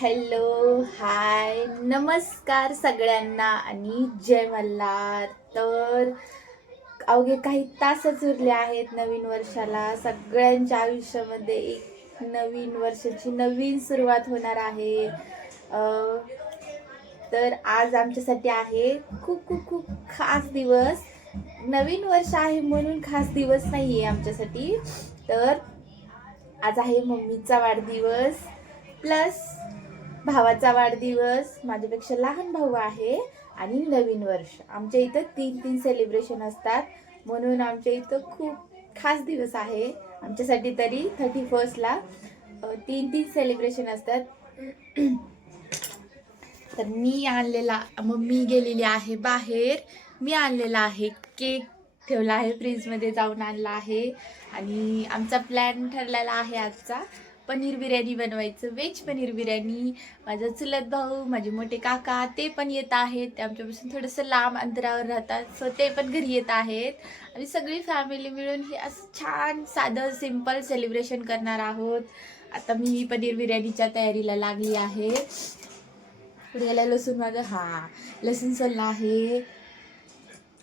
Hello, हाय, नमस्कार सगळ्यांना आणि जय मल्हार. तर अवघे काही तासच उरले आहेत नवीन वर्षाला. सगळ्यांच्या आयुष्यामध्ये एक नवीन वर्षाची नवीन सुरुवात होणार आहे. तर आज आमच्यासाठी आहे खूप खूप खूप खास दिवस. नवीन वर्ष आहे म्हणून खास दिवस नाही आहे आमच्यासाठी. तर आज आहे मम्मीचा वाढदिवस प्लस भावाचा वाढदिवस. माझ्यापेक्षा लहान भाऊ आहे आणि नवीन वर्ष. आमच्या इथं तीन तीन सेलिब्रेशन असतात म्हणून आमच्या इथं खूप खास दिवस आहे आमच्यासाठी. तरी 31ला तीन तीन सेलिब्रेशन असतात. तर मम्मी गेलेली आहे बाहेर. मी आणलेला आहे केक, ठेवला आहे फ्रीजमध्ये, जाऊन आणला आहे. आणि आमचा प्लॅन ठरलेला आहे आजचा पनीर बिर्याणी बनवायचं, व्हेज पनीर बिर्याणी. माझा चुलत भाऊ, माझे मोठे काका ते पण येत आहेत. ते आमच्यापासून थोडंसं लांब अंतरावर राहतात, सो ते पण घरी येत आहेत. आणि सगळी फॅमिली मिळून हे असं छान साधं सिम्पल सेलिब्रेशन करणार आहोत. आता मी पनीर बिर्याणीच्या तयारीला लागली आहे. पुढे याला लसूण लसूण सोलला आहे,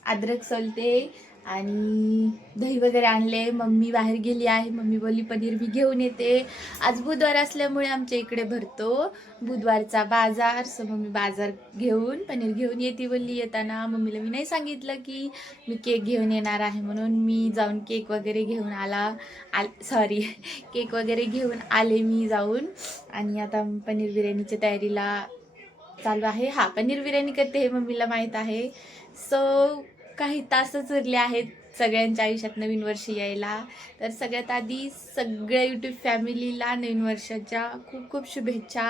अद्रक सोलते आणि दही वगैरे आणले. मम्मी बाहेर गेली आहे. मम्मी बोलली पनीर मी घेऊन येते. आज बुधवार असल्यामुळे आमच्या इकडे भरतो बुधवारचा बाजार. सो मम्मी बाजार घेऊन पनीर घेऊन येते बोलली. येताना मम्मीला मी नाही सांगितलं की मी केक घेऊन येणार आहे म्हणून. मी जाऊन केक वगैरे घेऊन केक वगैरे घेऊन आले मी जाऊन. आणि आता पनीर बिर्याणीच्या तयारीला चालू आहे. पनीर बिर्याणी करते हे मम्मीला माहीत आहे. सो काही तासच उरले आहेत सगळ्यांच्या आयुष्यात नवीन वर्ष यायला. तर सगळ्यात आधी सगळ्या यूट्यूब फॅमिलीला नवीन वर्षाच्या खूप खूप शुभेच्छा.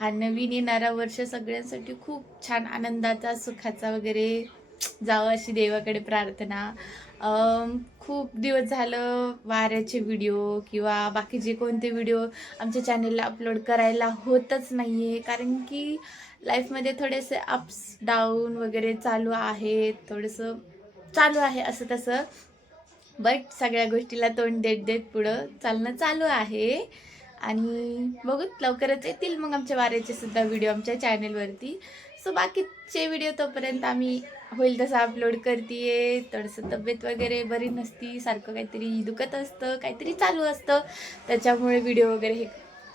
हा नवीन येणारा वर्ष सगळ्यांसाठी खूप छान आनंदाचा, सुखाचा वगैरे जावं अशी देवाकडे प्रार्थना. खूप दिवस झालं वाऱ्याचे व्हिडिओ किंवा बाकीचे कोणते व्हिडिओ आमच्या चॅनलला अपलोड करायला होतच नाही आहे. कारण की लाईफमध्ये थोडेसे अप्स डाऊन वगैरे चालू आहेत. थोडंसं चालू आहे असं तसं, बट सगळ्या गोष्टीला तोंड देत देत पुढं चालणं चालू आहे. आणि बघूत लवकरच येतील मग आमच्या वाऱ्याचे सुद्धा व्हिडिओ आमच्या चॅनलवरती. सो बाकीचे व्हिडिओ तोपर्यंत आम्ही होईल तसं अपलोड करते. थोडंसं तब्येत वगैरे बरी नसती, सारखं काहीतरी दुखत असतं, काहीतरी चालू असतं, त्याच्यामुळे व्हिडिओ वगैरे हे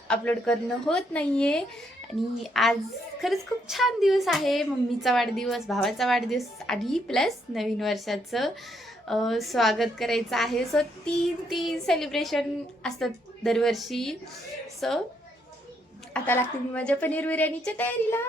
अपलोड करणं होत नाही आहे. आणि आज खरंच खूप छान दिवस आहे. मम्मीचा वाढदिवस, भावाचा वाढदिवस आणि प्लस नवीन वर्षाचं स्वागत करायचं आहे. सो तीन सेलिब्रेशन असतात दरवर्षी. सो आता लागते मी माझ्या पनीर बिर्याणीच्या तयारीला.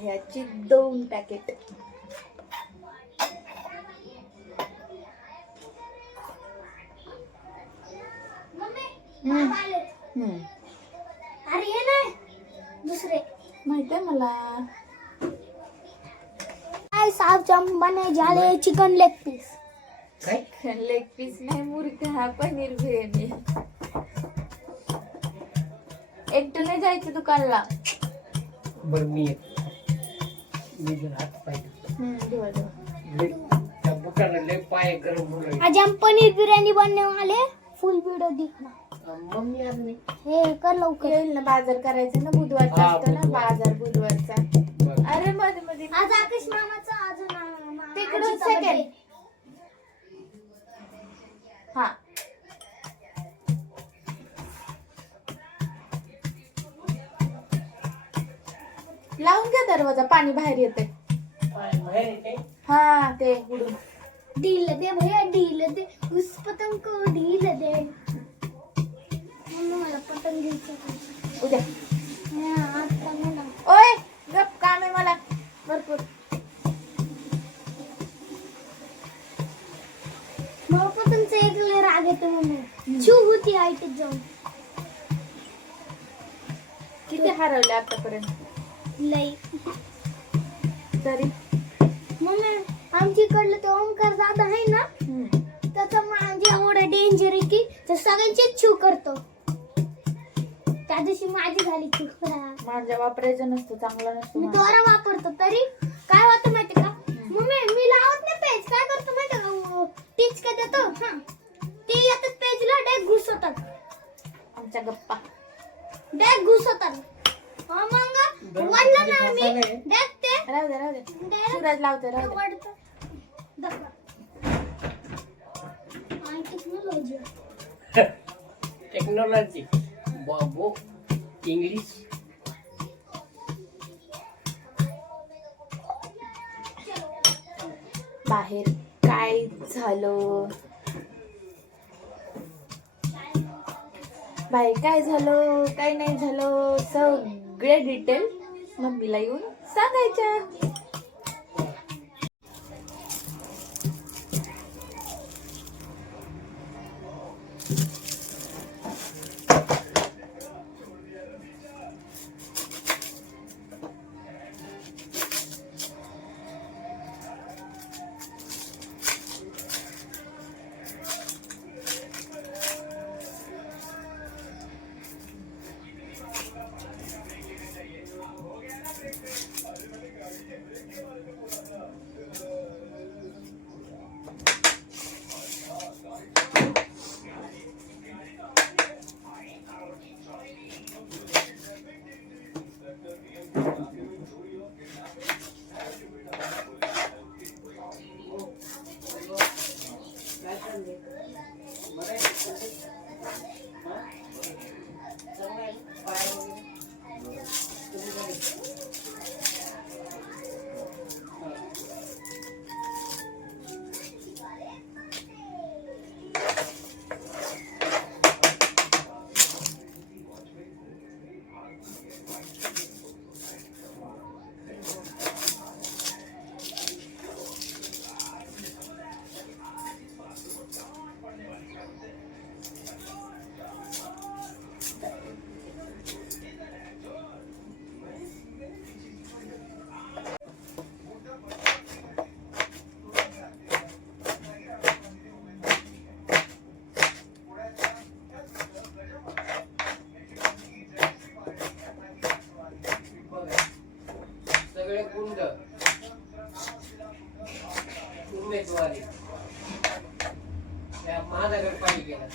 ह्याची 2 पॅकेट. अरे हे नाही दुसरे माहित आहे मला. काय साफ बने झाले चिकन लेग पीस. काय लेग पीस नाही मुर्गा, पनीर बिर्याणी. एकटं नाही जायचं दुकानला. बरं मी जर हात पाहिजे धुवा धुवा. बुकाला पाय गरम हो रहे. आज हम पनीर बिरयानी बनने वाले. फुल वीडियो देखना. मम्मी आज नाही हे कर लवकर. येईल ना बाजार करायचा ना बुधवारचा हा, असतो ना बुधवार. बाजार बुधवारचा. बरं. अरे मध्ये मध्ये आज आकाश मामाचा आज तिकडून सेकंड. हा लावून घ्या दरवाजा, पाणी बाहेर येते. पाय बाहेर येते. हा ते उडून. ढील दे भैया ढील दे उस पतंग को ढील दे. मम्मी मला पतंग घ्यायचं. उद्या. आता मला ओय गप, काम आहे मला भरपूर. मला पतंगचा एक लय राग येतो मम्मी. शिव होती आयटीत जाऊन. किती हरवले आतापर्यंत लई तरी. मम्मी आमच्या इकडलं ते ओमकार दादा आहे ना त्याचा माझे एवढं डेंजर आहे की ते सगळ्यांचे छू करतो. त्या दिवशी माझी झाली छू. माझ्या वापरायचं नसतं, चांगलं नसतं मी माझं. दोरा वापरतो तरी काय होतं माहिती का मम्मी मी लावत नाही पेज. काय करतो माहिती का टीच का देतो. हा ते येतात पेजला डायरेक्ट घुसवतात. आमच्या गप्पा. डायरेक्ट घुसवतात. हा मग वाढलं ना मी डायरेक्ट ते राहू दे राहू दे. डायरेक्ट सूरज लावते राहू दे. वाढतं. दबा. आणि टेक्नॉलॉजी टेक्नॉलॉजी बाबू इंग्लिश. बाहेर काय झालं, बाहेर काय झालं काय नाही झालं सगळे डिटेल मम्मीला येऊन सांगायच्या. सगळे गुंड उमेदवारी त्या महानगरपालिकेला.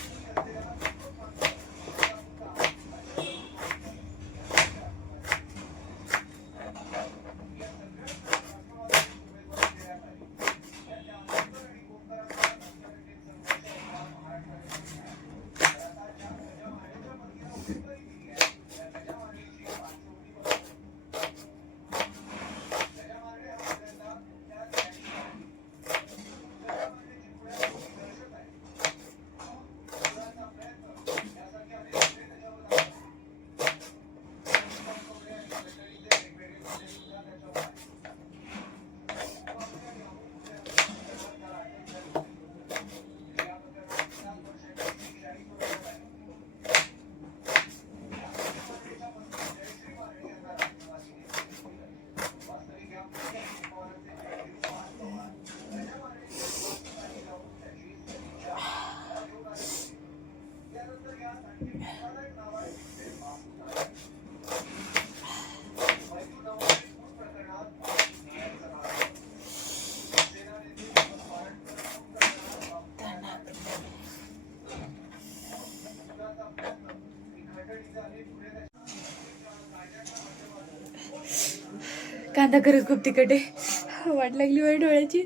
कांदा खरंच खूप तिखट आहे, वाट लागली वाईट डोळ्याची.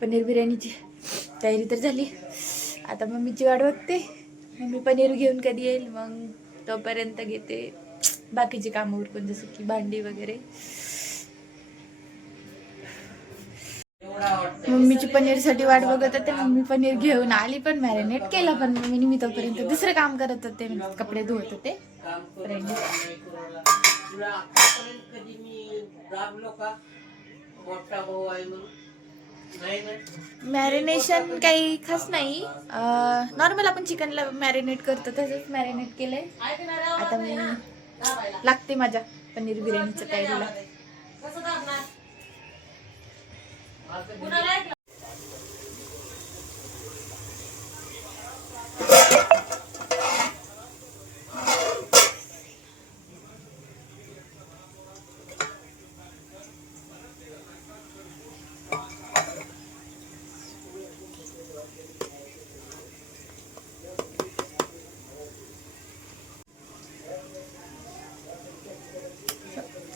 पनीर बिर्याणीची तयारी तर झाली. आता मम्मीची वाट बघते. मम्मी पनीर घेऊन कधी येईल, मग तोपर्यंत घेते बाकीची कामं उरकून, जसं की भांडी वगैरे. मम्मीची पनीरसाठी वाट बघत होते. मम्मी पनीर घेऊन आली, पण मॅरिनेट केलं पण मम्मीने. मी तोपर्यंत दुसरं काम करत होते, कपडे धुवत होते. कधी मी दाबलो का मोठा भाऊ आहे म्हणून? नाही ना. मॅरिनेशन काही खास नाही, नॉर्मल आपण चिकनला मॅरिनेट करतो तसंच मॅरिनेट केलंय. आता मी लागते माझ्या पनीर बिर्याणीच्या तयारीला.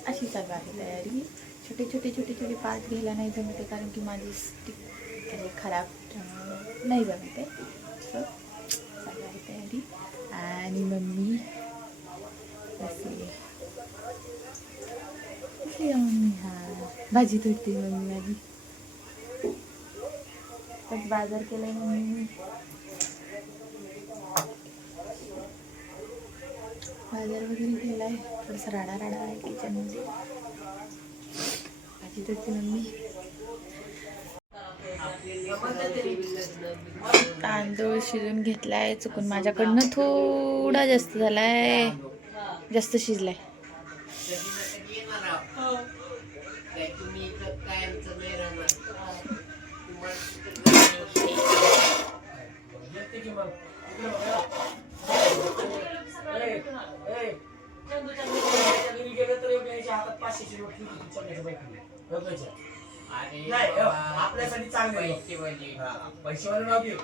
अशी चालू आहे तयारी. छोटे छोटे पार्ट घ्यायला नाही जमते, कारण की माझी स्टिक खराब नाही जमते. सो चालू आहे तयारी. आणि मम्मी मम्मी भाजी धुते मम्मी माझी. तर बाजार केलाय मम्मी. बाजार वगैरे केलाय. थोडासा राडा आहे किचनमध्ये. भाजी धुते मम्मी. तांदूळ शिजून घेतलाय. चुकून माझ्याकडनं थोडा जास्त झालाय, जास्त शिजलाय. आपल्यासाठी चांगले पैसे नाव घेऊ.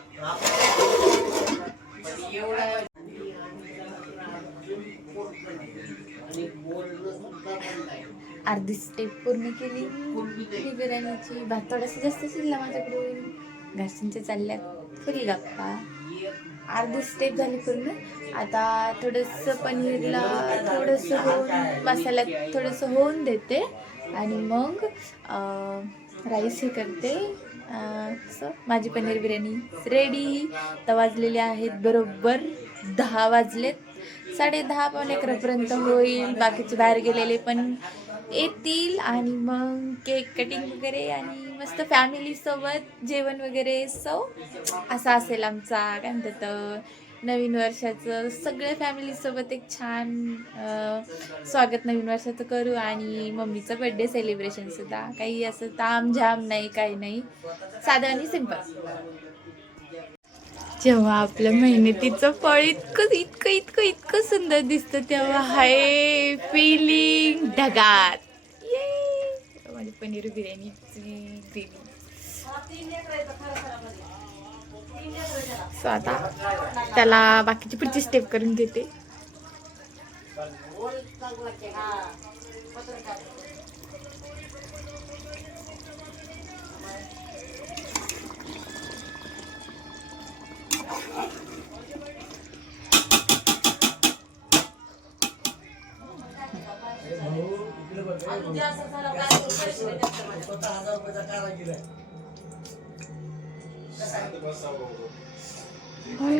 अर्धी स्टेप पूर्ण केली बिर्याणीची. भात थोडासा जास्त शिजला माझ्याकडून. घरच्यांच्या चालल्यात फुल गप्पा. अर्धी स्टेप झाली पूर्ण. आता थोडंसं पनीरला थोडंसं होऊन, मसाल्यात थोडंसं होऊन देते आणि मग राईस हे करते. सो माझी पनीर बिर्याणी रेडी. तर वाजलेले आहेत बरोबर 10 वाजलेत. 10:30 पावणे 11पर्यंत होईल. बाकीचे बाहेर गेलेले पण येतील. आणि मग केक कटिंग वगैरे आणि मस्त फॅमिलीसोबत जेवण वगैरे. सो असा असेल आमचा काय म्हणतात नवीन वर्षाचं. सगळ्या फॅमिलीसोबत एक छान स्वागत नवीन वर्षाचं करू. आणि मम्मीचं बड्डे सेलिब्रेशनसुद्धा. काही असं तामझाम नाही, काही नाही, साधं आणि सिंपल. जेव्हा आपल्या मेहनतीचं फळ इतकं इतकं इतकं इतकं सुंदर दिसतं, तेव्हा हाय फिलिंग ढगात. माझी पनीर बिर्याणीची ग्रेव्ही. सो आता त्याला बाकीची पुढची स्टेप करून घेते.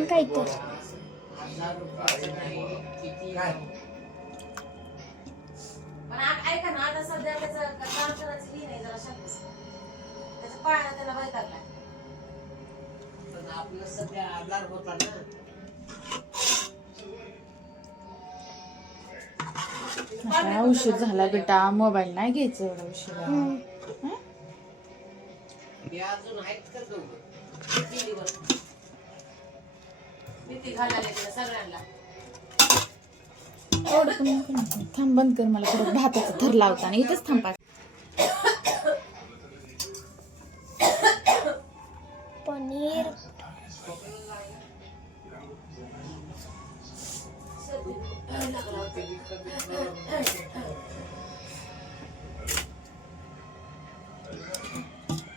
काय तर ऐका ना, आता सध्या त्याचं काम करायचं ही नाही, जरा त्याच्या पायाला त्याला वैतागलाय. आपलं सध्या आजार होता ना. आता उशीर झाला बेटा, मोबाईल नाही घ्यायचं एवढा उशीर. हे अजून आहेत का दोघं? किती दिवस? भीती घालायला तिला सगळ्यांना. थांब, बंद कर. मला परत भाताचा थर लावता आणि इथंच थांबा. पनीर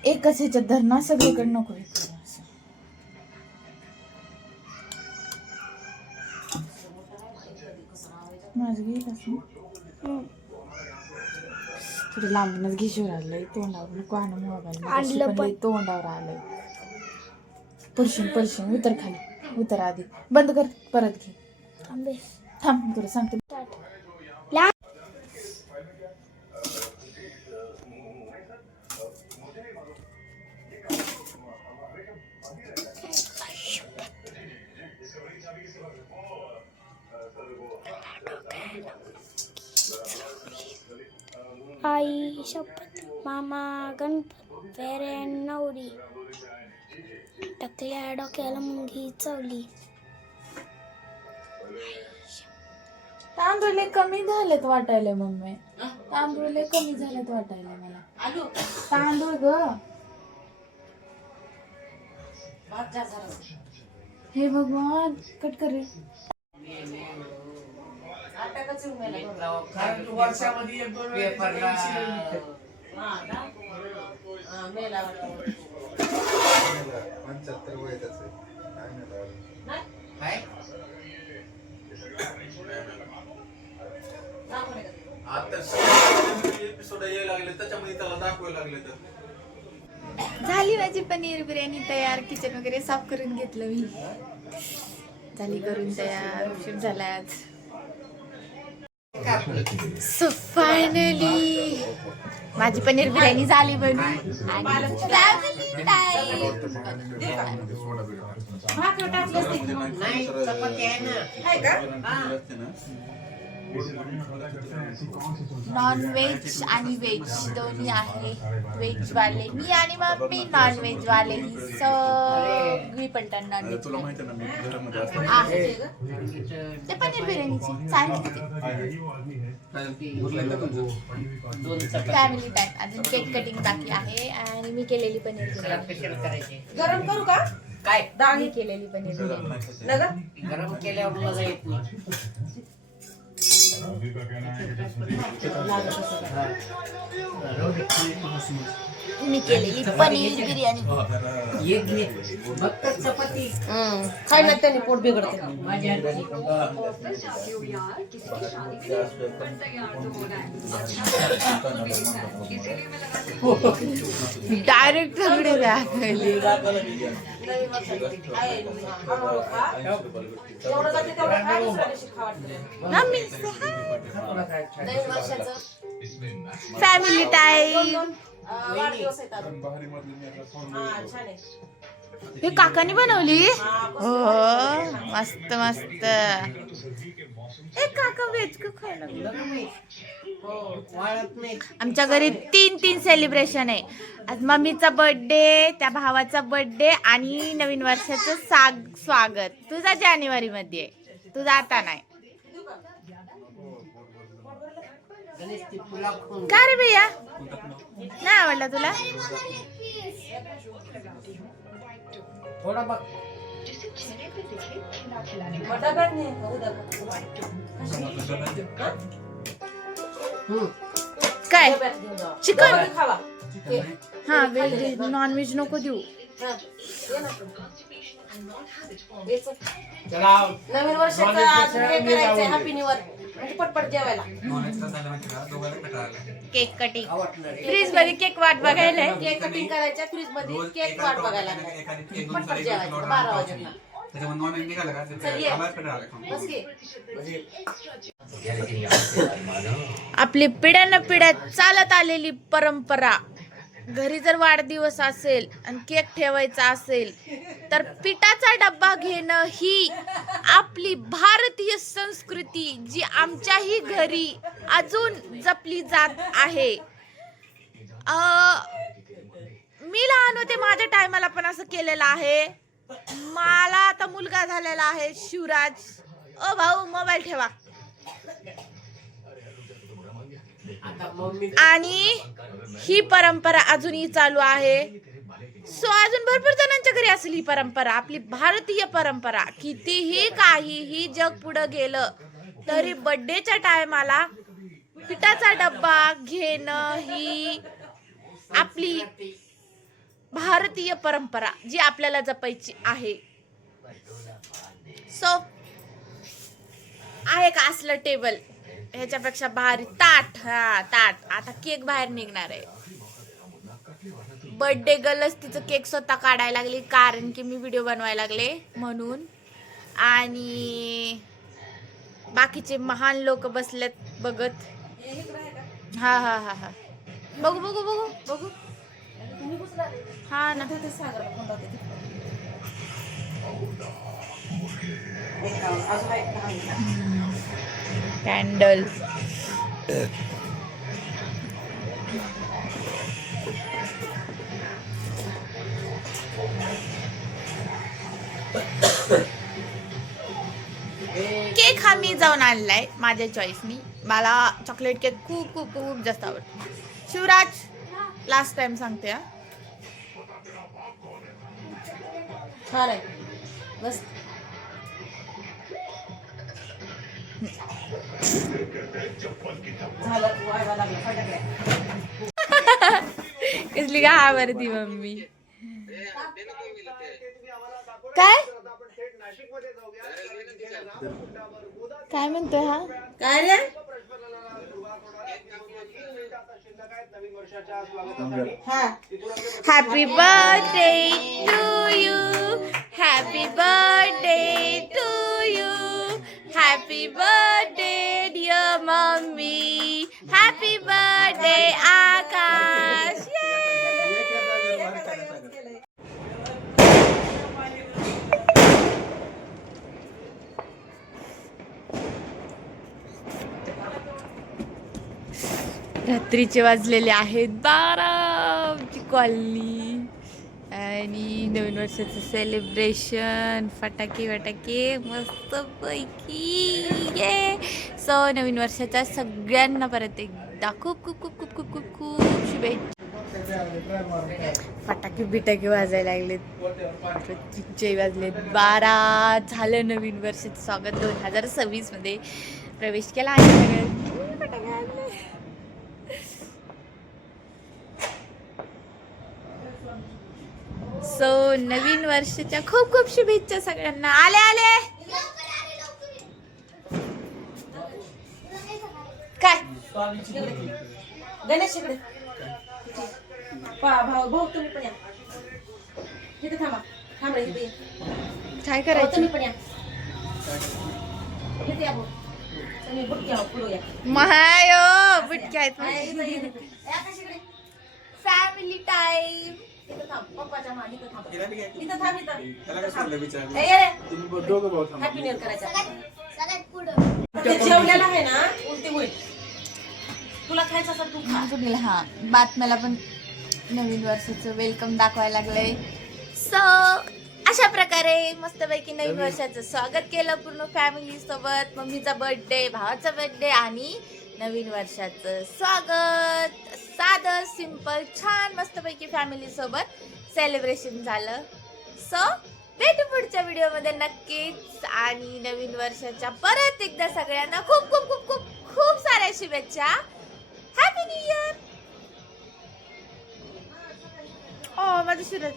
एकच ह्याच्यात धरणा सगळीकडे नको हे करू असं. माझं घेत असं थोडं लांबूनच घेशीवर आलंय तोंडावर नको आणू आणलं पण. मोबाईल तोंडावर आलंय. पडशील उतर खाली उतर आधी बंद कर परत घे. थांबे. थांब तुला सांगते. आई शपथ मामा गणपत फेरेन नवरी टकल्या डोक्याला मुंगी चवली. तांदूळ लय कमी झालेत वाटायला मम्मी. तांदूळ लय कमी झालेत वाटायला मला. आलू तांदूळ ग भात जास्त झाला. हे भगवान कट कर रे. अटॅकच येऊन गेला. कारण तू वर्षामध्ये एक दोन वेळा पेपरला मेला 75 वय त्याचं काय नाही लागलं. काय आता एपिसोड यायला लागले त्याच्यामध्ये त्याला दाखवायला लागले तर झाली माझी पनीर बिर्याणी तयार. किचन वगैरे साफ करून घेतलं मी. झाली करून तयार. उशीर झाला आज. सो फायनली माझी पनीर बिर्याणी झाली बनून आणि family time. भाकर टाकली असते की मग. नाही चपाती आहे ना. आहे का? नॉन व्हेज आणि व्हेज दोन्ही आहे. व्हेज वाले मी आणि मम्मी, नॉन व्हेज वाले ही सगळी पलटण नॉन व्हेज तुला माहिती आहे ना मी घरामध्ये असतो. आहे. ते पनीर बिर्याणीची सांगितली फॅमिली टाइम. अजून केक कटिंग बाकी आहे आणि मी केलेली पनीर बिर्याणी. कशाला करायचे गरम करू का? काय डाळ मी केलेली पनीर बिर्याणी. नका गरम केल्यावर मजा येत नाही. मी केलेली पनीर बिर्याणी. एक घे फक्त चपाती खायला त्याने पोट बिघडते. माझ्या हातची. डायरेक्ट सगळे दाखवले. नवीन वर्षाची आहे. हळूहळू खा. जेवढं जाते तेवढं खा. दुसऱ्या दिवशी खा वाटतं. नवीन वर्षाचं फॅमिली टाइम. वाढदिवस आहेत अजून. हा छान आहे. हे काकानी बनवली. हा, हो मस्त मस्त. ए काका व्हेज का खायला लागले? हो वाळत नाही. आमच्या घरी 3 सेलिब्रेशन आहे. आज मम्मीचा बर्थडे, त्या भावाचा बर्थडे आणि नवीन वर्षाचं स्वागत. तुझा जानेवारी मध्ये आहे. तुझा आता नाही. गणेश ती पुलाव खाऊन का रे भैया नाही आवडला तुला? थोडा बघ. मग डब्यात नाही उद्या काय डब्यात घेऊन जा. चिकन? खावा. ये. हा व्हेज नॉन व्हेज नको देऊ. हा. ये ना तू. ये चल. चला नवीन वर्षाचं आज हे करायचंय हॅपी न्यू इयर म्हणजे पटपट जेवायला. Cake cutting. आवडणार आहे. फ्रीज मध्ये केक वाट बघायला आहे. केक कटिंग करायच्या फ्रीज मध्ये केक वाट बघायला पटपट जेवायचं 12 वाजेला. चल ये. बस घे. आपली पिढ्यानं पिढ्या चालत आलेली परंपरा. घरी जर वाढदिवस असेल आणि केक ठेवायचा असेल तर पिठाचा डब्बा घेणं ही आपली भारतीय संस्कृती जी आमच्याही घरी अजून जपली जात आहे. मी लहान होते माझ्या टायमाला पण असं केलेलं आहे. मला आता मुलगा झालेला आहे शिवराज. ओ भाऊ मोबाईल ठेवा. आता मम्मी आणि ही परंपरा अजूनही चालू आहे. सो अजून भरपूर जणांच्या घरी असेल ही परंपरा. आपली भारतीय परंपरा. कितीही काहीही जग पुढं गेलं तरी बर्थडेच्या टायमाला पिठाचा डब्बा घेणं ही आपली भारतीय परंपरा जी आपल्याला जपायची आहे. सो आहे का असलं टेबल ह्याच्यापेक्षा भारी ताट. हा ताट. आता केक बाहेर निघणार आहे. बर्थडे गर्लच तिचं केक स्वतः काढायला लागली कारण की मी व्हिडिओ बनवायला लागले म्हणून. आणि बाकीचे महान लोक बसलेत बघत. हा हा हा हा बघू बघू बघू बघू. हा ना. कॅन्डल. केक हा मी जाऊन आणलाय माझ्या चॉईसनी. मला चॉकलेट केक खूप खूप खूप जास्त आवडतो. शिवराज लास्ट टाइम सांगते हा. छान आहे बस. झालं वाढवा लागला फटाकड्या. कसली का आवडती मम्मी. काय काय म्हणतोय हा. काय रे हा happy birthday to you. Happy birthday to you. Happy birthday dear mummy. Happy birthday Akash. रात्रीचे वाजलेले आहेत 12. आमची कॉलनी आणि नवीन वर्षाचं सेलिब्रेशन. फटाके मस्त पैकी ये. सो नवीन वर्षाच्या सगळ्यांना परत एकदा खूप खूप खूप खूप खूप खूप खूप शुभेच्छा. फटाके बिटाके वाजायला लागलेत. प्रतीकचे वाजलेत 12. झालं नवीन वर्षाचं स्वागत. 2026 मध्ये प्रवेश केला आहे. फटाके वाजले. सो नवीन वर्षाच्या खूप खूप शुभेच्छा सगळ्यांना. आले आले काय गणेश इकडे भाऊ भाऊ तुम्ही पण या. इथे थांबा. थांब रे इथे. काय भाऊ, करायचं. तुम्ही पण या. इथे या भाऊ. तुम्ही बुटक्या पुढे या. महायो बुटक्या आहेत. इथे, इथे, इथे. आकाश इकडे. Family time. इथं थांब. पप्पाच्या मान इथं थांब. हिला बी घ्या. इथं थांब इथं. त्याला कसं म्हणलं विचार ए, ये रे. तुम्ही दोघं भाऊ थांबा. हॅपी न्यू इयर करायचा. सगळ्यात पुढं ते जेवलेला आहे ना उलटी होईल. तुला खायचं असेल तू खा. हा बातम्याला पण नवीन वर्षाचं वेलकम दाखवायला लागलंय. सो अशा प्रकारे मस्तपैकी नवीन वर्षाचं स्वागत केलं पूर्ण फॅमिली सोबत. मम्मीचा बर्थडे, भावाचा बर्थडे आणि नवीन वर्षाचं स्वागत. साधं सिंपल छान मस्तपैकी फॅमिली सोबत सेलिब्रेशन झालं. सो भेटू पुढच्या व्हिडिओमध्ये नक्कीच. आणि नवीन वर्षाच्या परत एकदा सगळ्यांना खूप खूप खूप खूप खूप साऱ्या शुभेच्छा. Happy new year. ओ माझं शिरत